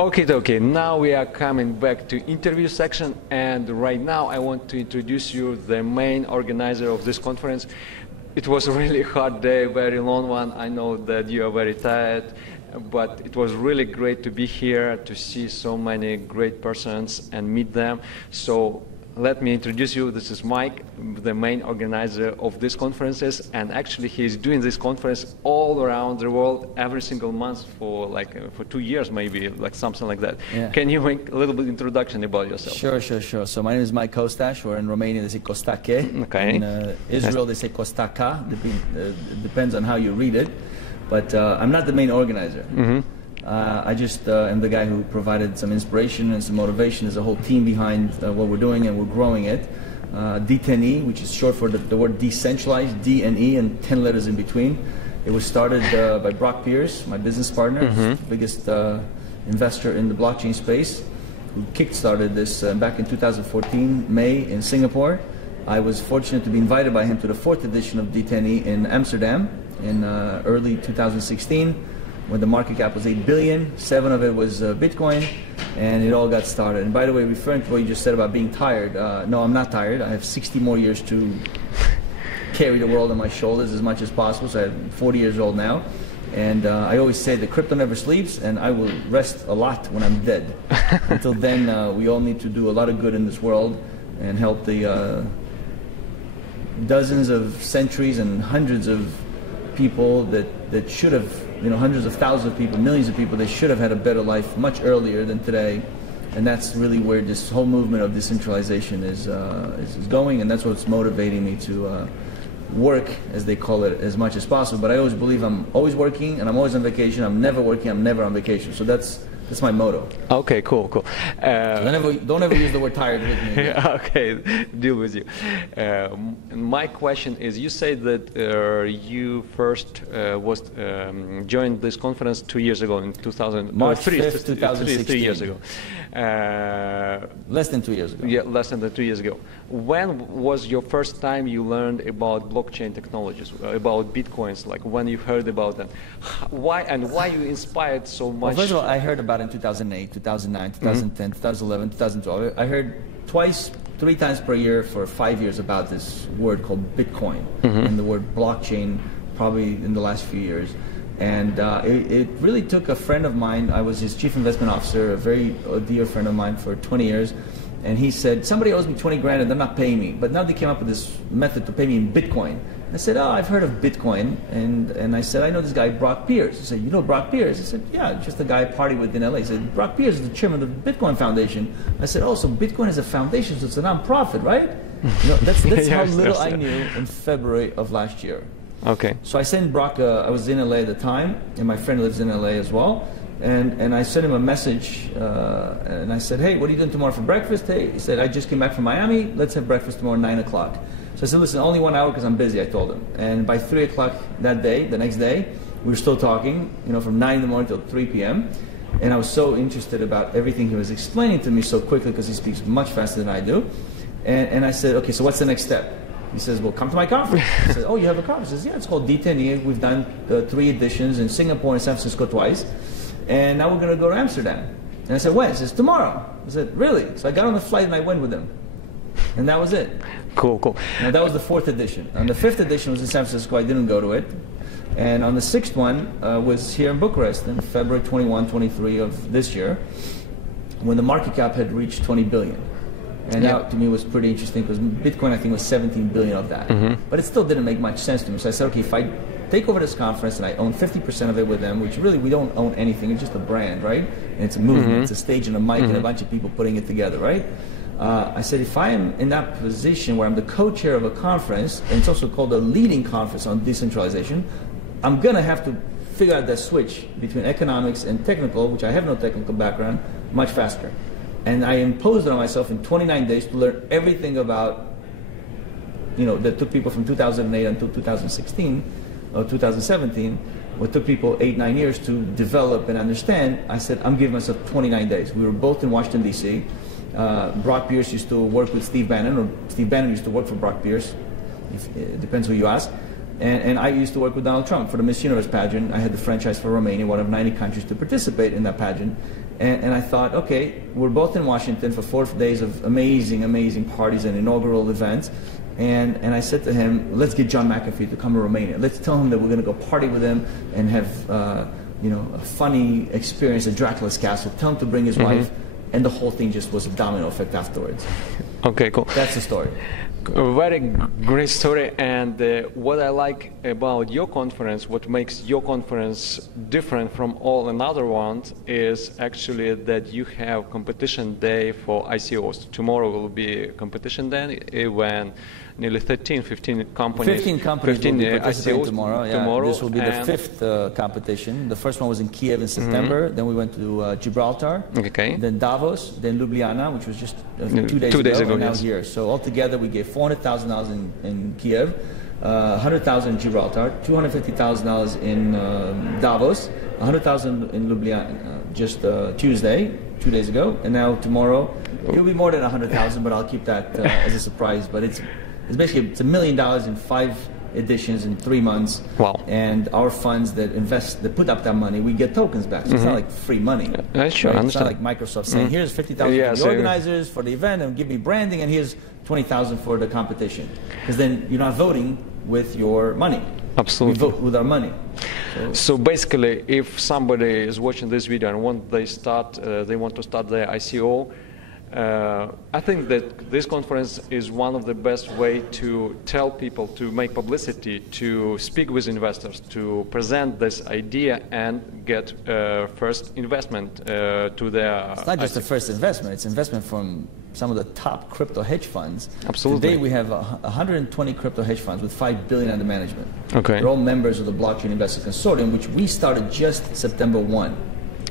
Okay, now we are coming back to interview section, and right now I want to introduce you the main organizer of this conference. It was a really hard day, very long one. I know that you are very tired, but it was really great to be here, to see so many great persons and meet them. So let me introduce you. This is Mike, the main organizer of these conferences, and actually he's doing this conference all around the world every single month for for 2 years, maybe, like something like that. Yeah. Can you make a little bit introduction about yourself? Sure. So my name is Mike Costache, or in Romania they say Costache. Okay. In Israel they say Costaca, depends on how you read it. But I'm not the main organizer. I just am the guy who provided some inspiration and some motivation. There's a whole team behind what we're doing, and we're growing it. D10E, which is short for the word decentralized, D and E, and 10 letters in between. It was started by Brock Pierce, my business partner, the biggest investor in the blockchain space, who kickstarted this back in 2014, May, in Singapore. I was fortunate to be invited by him to the 4th edition of D10E in Amsterdam in early 2016. When the market cap was 8 billion, 7 of it was Bitcoin, and it all got started. And by the way, referring to what you just said about being tired, no, I'm not tired. I have 60 more years to carry the world on my shoulders as much as possible, so I'm 40 years old now. And I always say that crypto never sleeps, and I will rest a lot when I'm dead. Until then, we all need to do a lot of good in this world and help the dozens of centuries and hundreds of people that should have, hundreds of thousands of people, millions of people, they should have had a better life much earlier than today. And that's really where this whole movement of decentralization is going, and that's what's motivating me to work, as they call it, as much as possible. But I always believe I'm always working, and I'm always on vacation. I'm never working, I'm never on vacation. So that's my motto. Okay, cool. Don't ever use the word tired with me. Okay, deal with you. My question is, you said that you first joined this conference 2 years ago, in 2000. March 5th, 2016. 3 years ago. Less than 2 years ago. Yeah, less than 2 years ago. When was your first time you learned about blockchain technologies, about Bitcoins, like when you heard about them? Why you inspired so much? Well, first of all, I heard about it in 2008, 2009, 2010, 2011, 2012. I heard 3 times per year for 5 years about this word called Bitcoin, and the word blockchain probably in the last few years. And it really took a friend of mine. I was his chief investment officer, a very dear friend of mine for 20 years. And he said, somebody owes me 20 grand and they're not paying me. But now they came up with this method to pay me in Bitcoin. I said, oh, I've heard of Bitcoin. And I said, I know this guy, Brock Pierce. He said, you know Brock Pierce? I said, yeah, just a guy I party with in LA. He said, Brock Pierce is the chairman of the Bitcoin Foundation. I said, oh, so Bitcoin is a foundation, so it's a non-profit, right? That's Yes, how little I knew in February of last year. Okay. So I sent Brock, I was in LA at the time, and my friend lives in LA as well. And I sent him a message, and I said, hey, what are you doing tomorrow for breakfast? Hey, he said, I just came back from Miami. Let's have breakfast tomorrow at 9 o'clock. So I said, listen, only 1 hour because I'm busy, I told him. And by 3 o'clock that day, the next day, we were still talking, from 9 in the morning till 3 p.m. And I was so interested about everything he was explaining to me so quickly because he speaks much faster than I do. And I said, okay, so what's the next step? He says, well, come to my conference. I said, oh, you have a conference? He says, yeah, it's called D10E. We've done 3 editions in Singapore and San Francisco twice. And now we're going to go to Amsterdam. And I said, when? He says, tomorrow. I said, really? So I got on the flight and I went with him. And that was it. Cool. Now that was the 4th edition. And the 5th edition was in San Francisco. I didn't go to it. And on the 6th one was here in Bucharest in February 21, 23 of this year, when the market cap had reached 20 billion. And that to me was pretty interesting because Bitcoin, I think, was 17 billion of that. But it still didn't make much sense to me. So I said, okay, if I take over this conference and I own 50% of it with them, which really we don't own anything, it's just a brand, right? And it's a movement, it's a stage and a mic and a bunch of people putting it together, right? I said, if I am in that position where I'm the co-chair of a conference, and it's also called a leading conference on decentralization, I'm going to have to figure out that switch between economics and technical, which I have no technical background, much faster. And I imposed it on myself in 29 days to learn everything about, that took people from 2008 until 2016, or 2017, what took people 8-9 years to develop and understand. I said, I'm giving myself 29 days. We were both in Washington, D.C. Brock Pierce used to work with Steve Bannon, or Steve Bannon used to work for Brock Pierce. It depends who you ask. And I used to work with Donald Trump for the Miss Universe pageant. I had the franchise for Romania, one of 90 countries to participate in that pageant. And I thought, okay, we're both in Washington for 4 days of amazing, amazing parties and inaugural events. And I said to him, let's get John McAfee to come to Romania. Let's tell him that we're going to go party with him and have a funny experience at Dracula's castle. Tell him to bring his wife. And the whole thing just was a domino effect afterwards. Okay, cool. That's the story. A very great story, and what I like about your conference, what makes your conference different from all another ones, is actually that you have competition day for ICOs. Tomorrow will be competition day when nearly 15 companies. 15 companies 15 will be participating ICOs tomorrow. Yeah. This will be the 5th competition. The first one was in Kiev in September. Then we went to Gibraltar. Okay. Then Davos. Then Ljubljana, which was just 2 days ago. And now here. So altogether, we gave $400,000 in Kiev, $100,000 in Gibraltar, $250,000 in Davos, $100,000 in Ljubljana just Tuesday, 2 days ago, and now tomorrow it'll be more than $100,000, but I'll keep that as a surprise. But it's basically $1 million in 5 editions in 3 months. Wow. And our funds that put up that money, we get tokens back. So it's not like free money. Sure, right? It's not like Microsoft saying, here's $50,000 for the organizers for the event and give me branding, and here's $20,000 for the competition. Because then you're not voting with your money. Absolutely. We vote with our money. So basically, if somebody is watching this video and want to start their ICO, I think that this conference is one of the best way to tell people, to make publicity, to speak with investors, to present this idea and get first investment to their. It's not just the first investment; it's investment from some of the top crypto hedge funds. Absolutely. Today we have 120 crypto hedge funds with $5 billion under management. Okay. They're all members of the Blockchain Investor Consortium, which we started just September 1.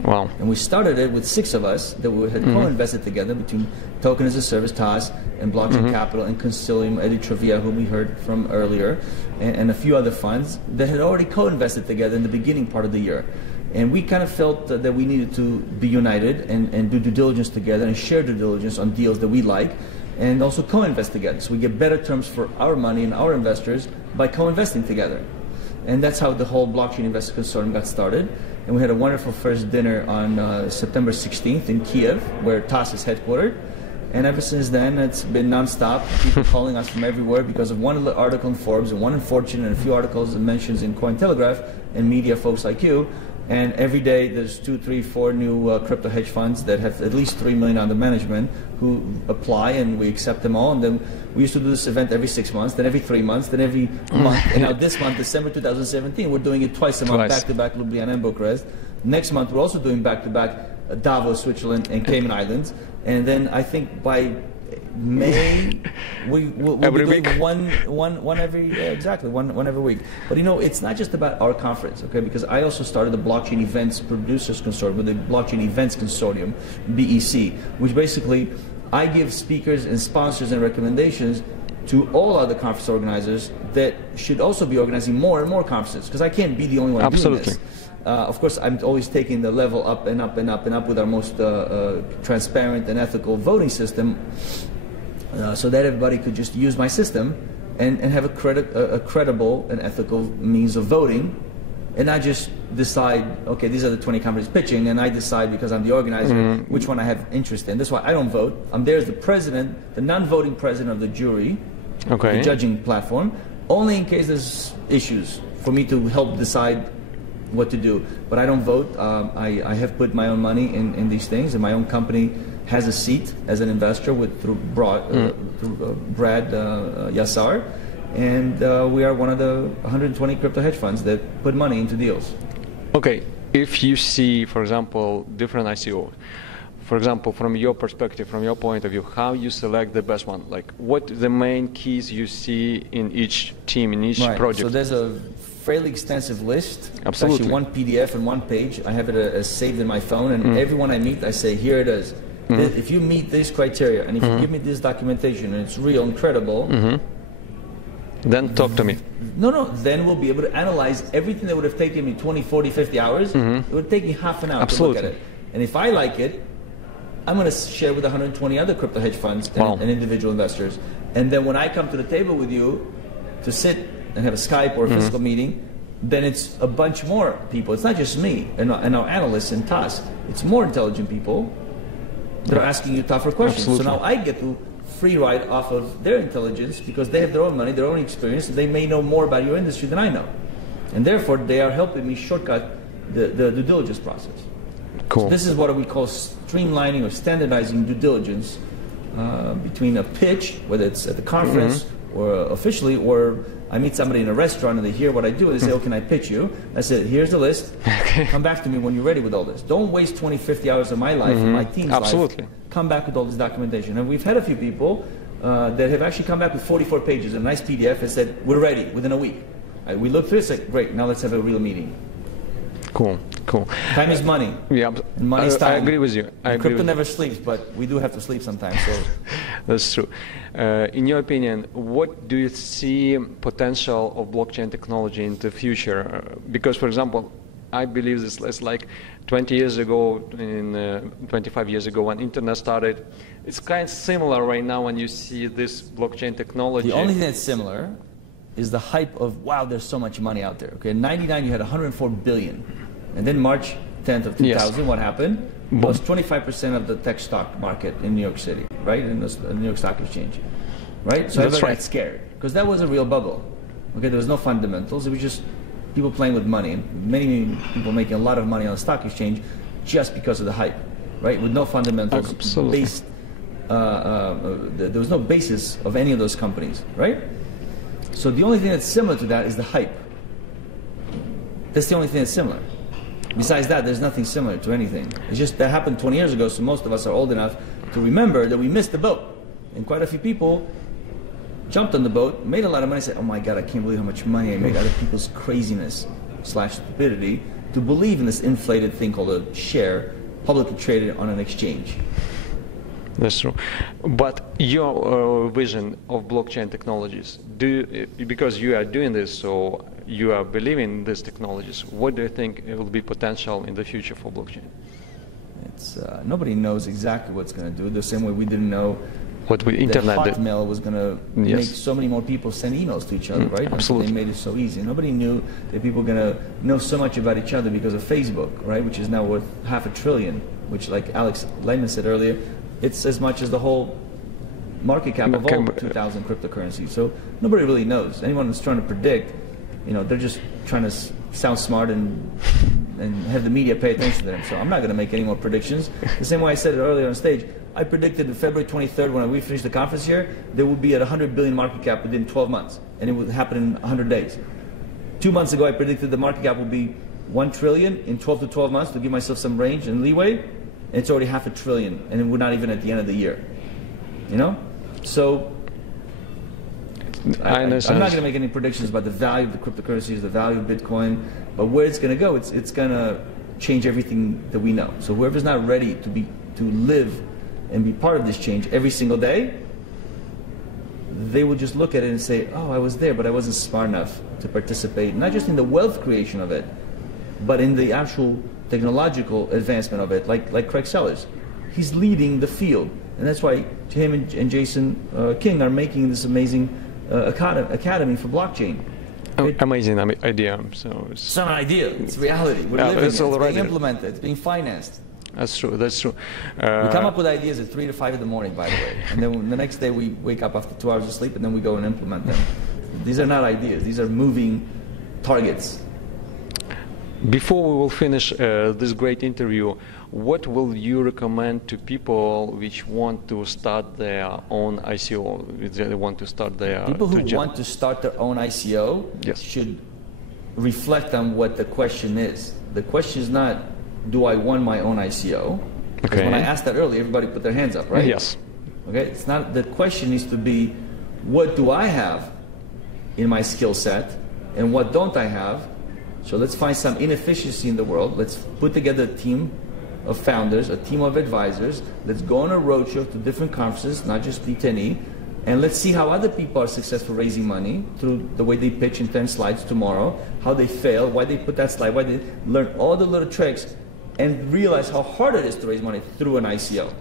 Wow. And we started it with 6 of us that we had co-invested together between Token as a Service, TAS, and Blockchain Capital, and Consortium, Eddie Travia, whom we heard from earlier, and a few other funds that had already co-invested together in the beginning part of the year. And we kind of felt that we needed to be united and do due diligence together and share due diligence on deals that we like, and also co-invest together. So we get better terms for our money and our investors by co-investing together. And that's how the whole Blockchain Investor Consortium got started. And we had a wonderful first dinner on September 16th in Kiev, where TAS is headquartered. And ever since then, it's been nonstop. People calling us from everywhere because of one article in Forbes and one in Fortune and a few articles and mentions in Cointelegraph and media folks like you. And every day there's 2, 3, 4 new crypto hedge funds that have at least $3 million under management who apply, and we accept them all. And then we used to do this event every 6 months, then every 3 months, then every month. And now this month, December 2017, we're doing it twice a month, back-to-back Ljubljana and Bucharest. Next month, we're also doing back-to-back Davos, Switzerland, and Cayman Islands. And then I think by May, we'll be doing one every week. But you know, it's not just about our conference, okay? Because I also started the Blockchain Events Producers Consortium, the Blockchain Events Consortium, BEC, which basically I give speakers and sponsors and recommendations to all other conference organizers that should also be organizing more and more conferences, because I can't be the only one doing this. Of course, I'm always taking the level up and up and up and up with our most transparent and ethical voting system, so that everybody could just use my system and have a credible and ethical means of voting, and not just decide, okay, these are the 20 companies pitching, and I decide because I'm the organizer which one I have interest in. That's why I don't vote. I'm there as the president, the non-voting president of the jury, the judging platform, only in case there's issues for me to help decide what to do. But I don't vote. I have put my own money in these things, and my own company has a seat as an investor through Brad Yassar, and we are one of the 120 crypto hedge funds that put money into deals. Okay, if you see, for example, different ICOs, for example, from your perspective, from your point of view, how you select the best one? Like, what the main keys you see in each team, in each project? So there's a fairly extensive list. Absolutely. It's actually one PDF and one page. I have it saved in my phone, and everyone I meet, I say, here it is. If you meet this criteria, and if you give me this documentation, and it's real and credible, then talk to me. No, then we'll be able to analyze everything that would have taken me 20, 40, 50 hours. It would take me half an hour to look at it. And if I like it, I'm going to share with 120 other crypto hedge funds and individual investors. And then when I come to the table with you to sit and have a Skype or a physical meeting, then it's a bunch more people. It's not just me and our analysts and tasks. It's more intelligent people that are asking you tougher questions. Absolutely. So now I get to free ride off of their intelligence because they have their own money, their own experience. They may know more about your industry than I know. And therefore, they are helping me shortcut the due diligence process. Cool. So this is what we call streamlining or standardizing due diligence between a pitch, whether it's at the conference or officially, or I meet somebody in a restaurant and they hear what I do and they say, oh, can I pitch you? I said, here's the list. Come back to me when you're ready with all this. Don't waste 20, 50 hours of my life and my team's Absolutely. life. Come back with all this documentation. And we've had a few people that have actually come back with 44 pages, a nice PDF, and said, we're ready within a week. We looked through it, said, great, now let's have a real meeting. Cool, cool. Time is money. Yeah, and money is time. I agree with you. Crypto never sleeps, but we do have to sleep sometimes. So. That's true. In your opinion, what do you see potential of blockchain technology in the future? Because, for example, I believe this is like 20 years ago, 25 years ago when internet started. It's kind of similar right now when you see this blockchain technology. The only thing that's similar is the hype of, wow, there's so much money out there. Okay, in 99 you had 104 billion. And then March 10th of 2000, what happened? It was 25% of the tech stock market in New York City, right? In the New York Stock Exchange, right? So everybody got scared because that was a real bubble. Okay, there was no fundamentals. It was just people playing with money. Many people making a lot of money on the stock exchange just because of the hype, right? With no fundamentals. Absolutely. Based, there was no basis of any of those companies, right? So the only thing that's similar to that is the hype. That's the only thing that's similar. Besides that, there's nothing similar to anything. It's just that happened 20 years ago, so most of us are old enough to remember that we missed the boat. And quite a few people jumped on the boat, made a lot of money, said, oh my God, I can't believe how much money I made out of people's craziness / stupidity to believe in this inflated thing called a share, publicly traded on an exchange. That's true. But your vision of blockchain technologies, because you are doing this, so you are believing in these technologies, what do you think will be potential in the future for blockchain? It's, nobody knows exactly what's going to do. The same way we didn't know what we internet that Hotmail was going to make so many more people send emails to each other, right? Absolutely. They made it so easy. Nobody knew that people were going to know so much about each other because of Facebook, right? Which is now worth $500 billion, which, like Alex Lehman said earlier, it's as much as the whole market cap of all 2,000 cryptocurrencies. So nobody really knows. Anyone who's trying to predict, you know, they're just trying to sound smart and have the media pay attention to them. So I'm not going to make any more predictions. The same way I said it earlier on stage, I predicted that February 23rd, when we finish the conference here, there would be at 100 billion market cap within 12 months, and it would happen in 100 days. 2 months ago, I predicted the market cap would be 1 trillion in 12 to 12 months to give myself some range and leeway. And it's already $500 billion, and we're not even at the end of the year. You know? So I'm not going to make any predictions about the value of the cryptocurrencies, the value of Bitcoin, but where it's going to go, it's going to change everything that we know. So whoever's not ready to live and be part of this change every single day, they will just look at it and say, oh, I was there, but I wasn't smart enough to participate, not just in the wealth creation of it, but in the actual technological advancement of it, like Craig Sellers. He's leading the field, and that's why him and Jason King are making this amazing academy for blockchain. Amazing idea. So it's not an idea, it's reality. We're living it. It's being implemented, it's being financed. That's true, that's true. We come up with ideas at 3 to 5 in the morning, by the way, and then the next day we wake up after 2 hours of sleep and then we go and implement them. These are not ideas, these are moving targets. Before we will finish this great interview, what will you recommend to people which want to start their own ICO? They want to start their people who want to start their own ICO should reflect on what the question is. The question is not, do I want my own ICO? Because when I asked that earlier, everybody put their hands up, right? Yes. Okay. It's not. The question needs to be, what do I have in my skill set, and what don't I have? So let's find some inefficiency in the world. Let's put together a team of founders, a team of advisors. Let's go on a roadshow to different conferences, not just D10E, and let's see how other people are successful raising money through the way they pitch in 10 slides tomorrow, how they fail, why they put that slide, why they learn all the little tricks, and realize how hard it is to raise money through an ICO.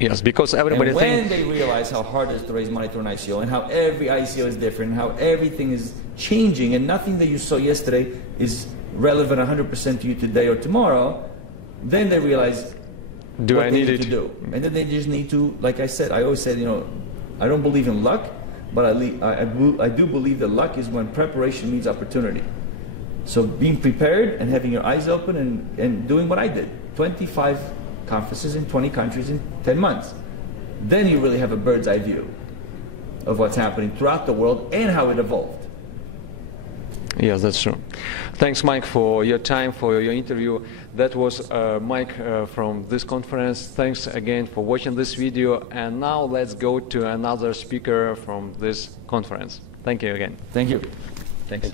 Yes, because everybody thinks... when they realize how hard it is to raise money through an ICO, and how every ICO is different, how everything is changing, and nothing that you saw yesterday is relevant 100% to you today or tomorrow, then they realize Do what I they need need it? to do. And then they just need to, like I said, I always said, you know, I don't believe in luck, but I do believe that luck is when preparation meets opportunity. So being prepared and having your eyes open and doing what I did, 25 conferences in 20 countries in 10 months. Then you really have a bird's eye view of what's happening throughout the world and how it evolved. Yes, that's true. Thanks, Mike, for your time, for your interview. That was Mike from this conference. Thanks again for watching this video. And now let's go to another speaker from this conference. Thank you again. Thank you. Thanks.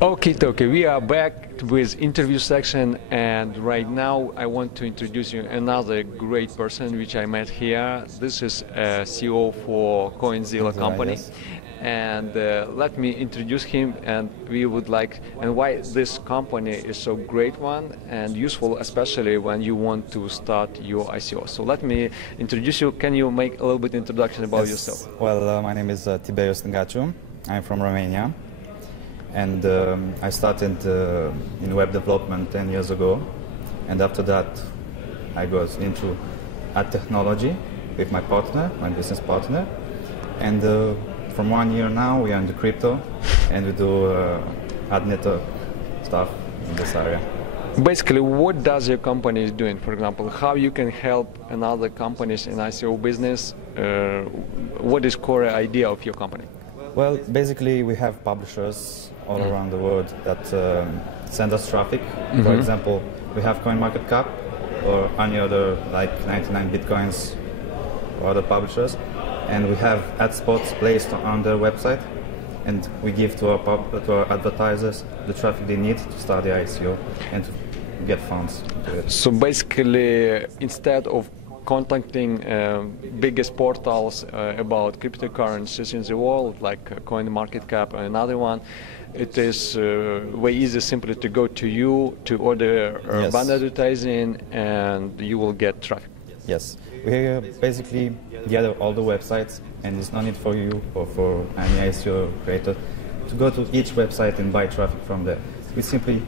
Okay, we are back with interview section, and right now I want to introduce you another great person which I met here. This is CEO for CoinZilla company. Yes. And let me introduce him, and we would like, and why this company is so great one and useful, especially when you want to start your ICO. So let me introduce you. Can you make a little bit introduction about yourself? Well, my name is Tiberius Ngaciu. I'm from Romania, and I started in web development 10 years ago, and after that I got into ad technology with my partner, my business partner, and from 1 year now we are in the crypto, and we do ad network stuff in this area. Basically, what does your company is doing? For example, how you can help another companies in ICO business? What is core idea of your company? Well, basically we have publishers all around the world that send us traffic. For example, we have CoinMarketCap or any other like 99 Bitcoins or other publishers, and we have ad spots placed on their website, and we give to our advertisers the traffic they need to start the ICO and to get funds. So basically, instead of contacting biggest portals about cryptocurrencies in the world, like CoinMarketCap and another one, it is way easier simply to go to you to order Yes. banner advertising, and you will get traffic. Yes, we basically gather all the websites, and it's no need for you or for any ICO creator to go to each website and buy traffic from there. We simply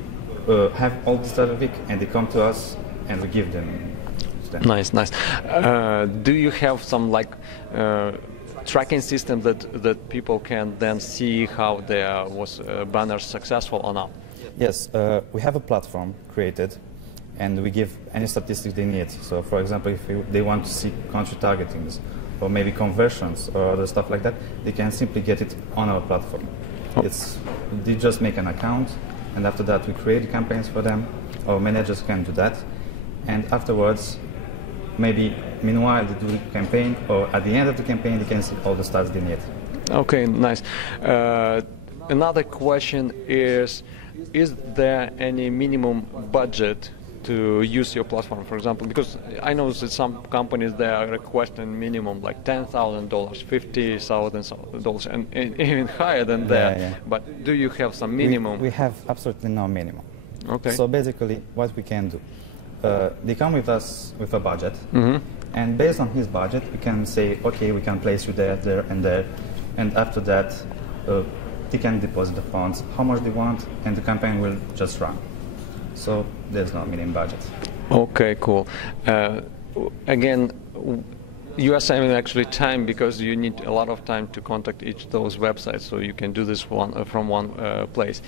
have all this traffic, and they come to us, and we give them. Nice. Do you have some tracking system that people can then see how their banner successful or not? Yes, we have a platform created, and we give any statistics they need. So, for example, if they want to see country targetings or maybe conversions or other stuff like that, they can simply get it on our platform. They just make an account, and after that we create campaigns for them. Our managers can do that, and afterwards, maybe meanwhile they do the campaign, or at the end of the campaign they can see all the stats they need. Okay, nice. Another question is there any minimum budget to use your platform, for example? Because I know that some companies, they are requesting minimum like $10,000, $50,000, and even higher than that. Yeah. But do you have some minimum? We have absolutely no minimum. Okay. So basically what we can do, they come with us with a budget, and based on his budget we can say, okay, we can place you there, there and there, and after that they can deposit the funds how much they want, and the campaign will just run. So there's no minimum budget. Okay, cool. Again, you are saving actually time, because you need a lot of time to contact each of those websites, so you can do this from one place.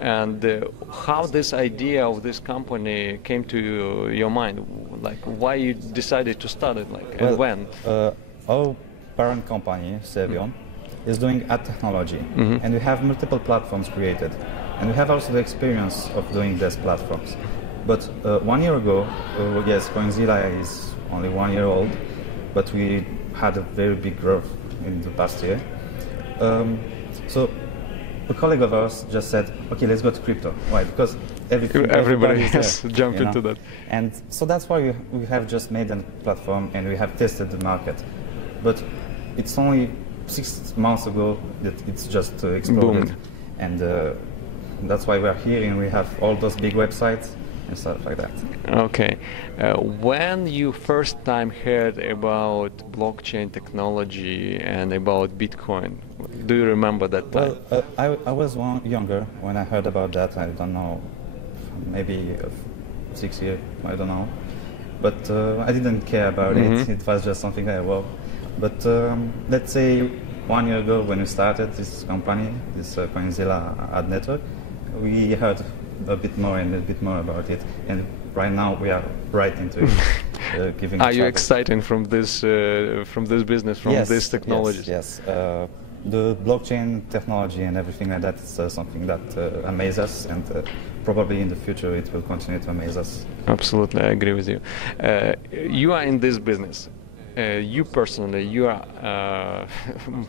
And how this idea of this company came to your mind? Like, why you decided to start it, and when? Our parent company, Sevion, is doing ad technology, and we have multiple platforms created. And we have also the experience of doing these platforms. But 1 year ago, yes, CoinZilla is only 1 year old, but we had a very big growth in the past year. So a colleague of ours just said, okay, let's go to crypto. Why? Because everybody has jumped into that. And so that's why we have just made a platform, and we have tested the market. But it's only 6 months ago that it's just exploded. Boomed. And that's why we're here, and we have all those big websites, and stuff like that. Okay. When you first time heard about blockchain technology and about Bitcoin, do you remember that time? Well, I was younger when I heard about that. I don't know, maybe 6 years, I don't know. But I didn't care about it. It was just something I well. But let's say 1 year ago when we started this company, this CoinZilla ad network, we heard a bit more and a bit more about it. And right now we are right into it, giving. Are you excited from this business, from this technology? Yes. The blockchain technology and everything like that is something that amazes us, and probably in the future it will continue to amaze us. Absolutely, I agree with you. You are in this business. You personally,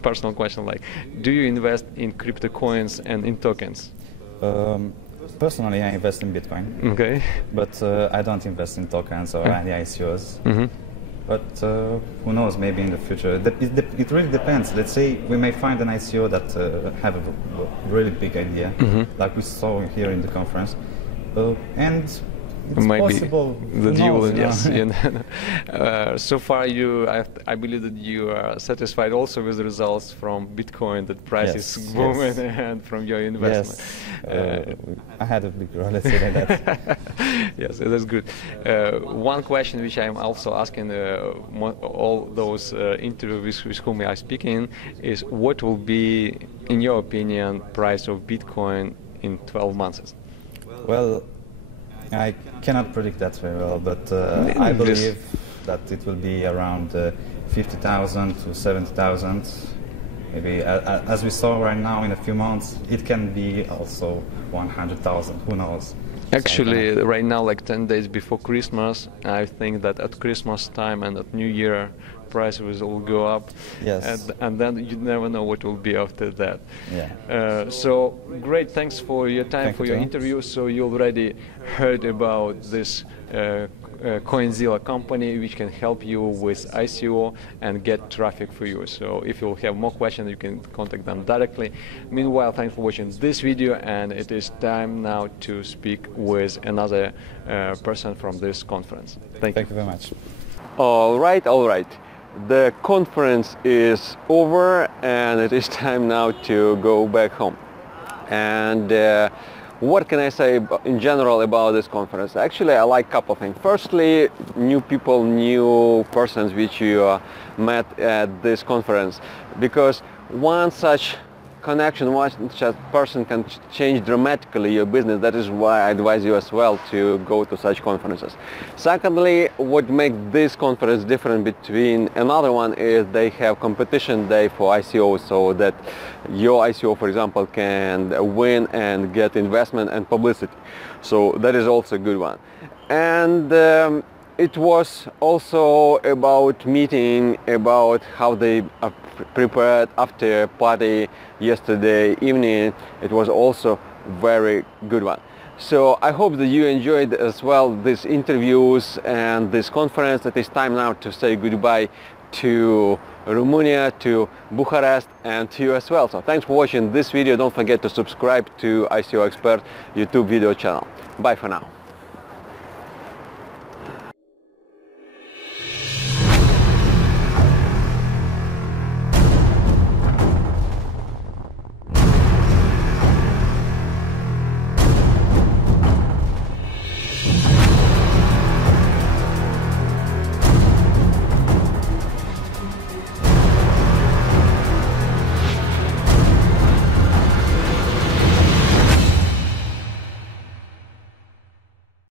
personal question, like, do you invest in crypto coins and in tokens? Personally, I invest in Bitcoin. Okay. But I don't invest in tokens or any ICOs. But who knows, maybe in the future. It really depends. Let's say we may find an ICO that have a really big idea, like we saw here in the conference. And it's possible. The deal, yes. So far, I believe that you are satisfied also with the results from Bitcoin, that price is booming, and from your investment. Yes, I had a big role, let's say like that. Yes, that's good. One question which I'm also asking all those interviews with whom I am speaking is, what will be, in your opinion, price of Bitcoin in 12 months? Well, I cannot predict that very well, but I believe that it will be around 50,000 to 70,000. Maybe, as we saw right now, in a few months, it can be also 100,000. Who knows? Actually, right now, like 10 days before Christmas, I think that at Christmas time and at New Year, prices will go up. Yes. And then you never know what will be after that. Yeah. So great, thanks for your time, for your interview. So you already heard about this CoinZilla company, which can help you with ICO and get traffic for you. So if you have more questions, you can contact them directly. Meanwhile, thanks for watching this video, and it is time now to speak with another person from this conference. Thank you very much. All right. The conference is over, and it is time now to go back home. And what can I say in general about this conference? Actually, I like a couple of things. Firstly, new people, new persons which you met at this conference, because one such connection, one such person can change dramatically your business. That is why I advise you as well to go to such conferences. Secondly, what makes this conference different between another one is they have competition day for ICOs, so that your ICO, for example, can win and get investment and publicity. So that is also a good one. And it was also about meeting, about how they are prepared after party yesterday evening. It was also very good one. So I hope that you enjoyed as well these interviews and this conference. It is time now to say goodbye to Romania, to Bucharest, and to you as well. So thanks for watching this video. Don't forget to subscribe to ICO Expert YouTube video channel. Bye for now.